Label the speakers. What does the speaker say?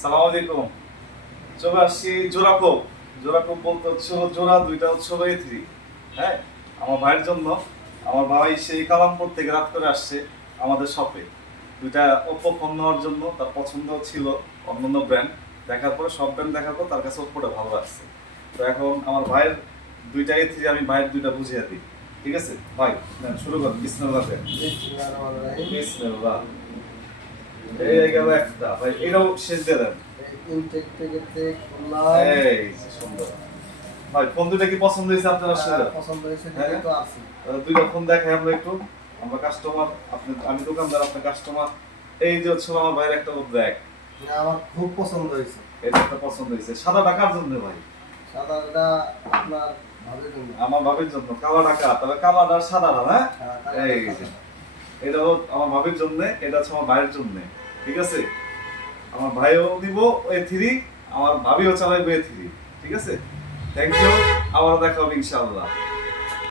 Speaker 1: সালাম আলাইকুম। চলে আসছি জোড়াকোপ জোড়াকোপ বলতে হচ্ছে জোড়া দুইটা হচ্ছে হলো থ্রি। হ্যাঁ? আমার ভাইয়ের জন্য। আমার ভাই সেই কালামপুর থেকে রাত করে আসছে আমাদের শপে দুইটা ওপ্পো ফোন নেওয়ার জন্য তার পছন্দ ছিল অন্যান্য ব্র্যান্ড দেখার পরে সব ব্র্যান্ড দেখার পর তার কাছে ওপ্পোটা ভালো লাগছে। তো এখন আমার ভাইয়ের দুইটা এ থ্রি আমি ভাইয়ের দুইটা বুঝিয়ে দিই। ঠিক আছে? ভাই শুরু করুন বিসমিল্লাহ বিসমিল্লাহ। এই গেল একটা ভাই এটাও শেষ দিয়ে দেন।
Speaker 2: ইনটেক থেকে চেক করলাম
Speaker 1: এই যে সুন্দর। ভাই ফোন দুটো কি পছন্দ হয়েছে আপনার আসলে?
Speaker 2: হ্যাঁ, পছন্দ হয়েছে
Speaker 1: হ্যাঁ।
Speaker 2: তো আছে।
Speaker 1: দুইটা ফোন দেখাই আমরা একটু। আমরা কাস্টমার আপনি আমি দোকানদার আপনার কাস্টমার এই যে হচ্ছে আমার ভাইয়ের একটা ব্যাগ
Speaker 2: আমার খুব পছন্দ হয়েছে।
Speaker 1: এটা একটা পছন্দ হয়েছে। সাদা টাকার জন্য ভাই?
Speaker 2: সাদাটা আপনার
Speaker 1: আমার ভাবির জন্য। কালা টাকা তবে কালাটা আর সাদা না? হ্যাঁ এই এটা হোক আমার ভাবির জন্য, এটা হচ্ছে আমার ভাইয়ের জন্য, ঠিক আছে? আমার ভাইও দিব এ থ্রি, আমার ভাবিও চালাইবো এ থ্রি, ঠিক আছে? থ্যাংক ইউ আবার দেখা হবে ইনশাআল্লাহ।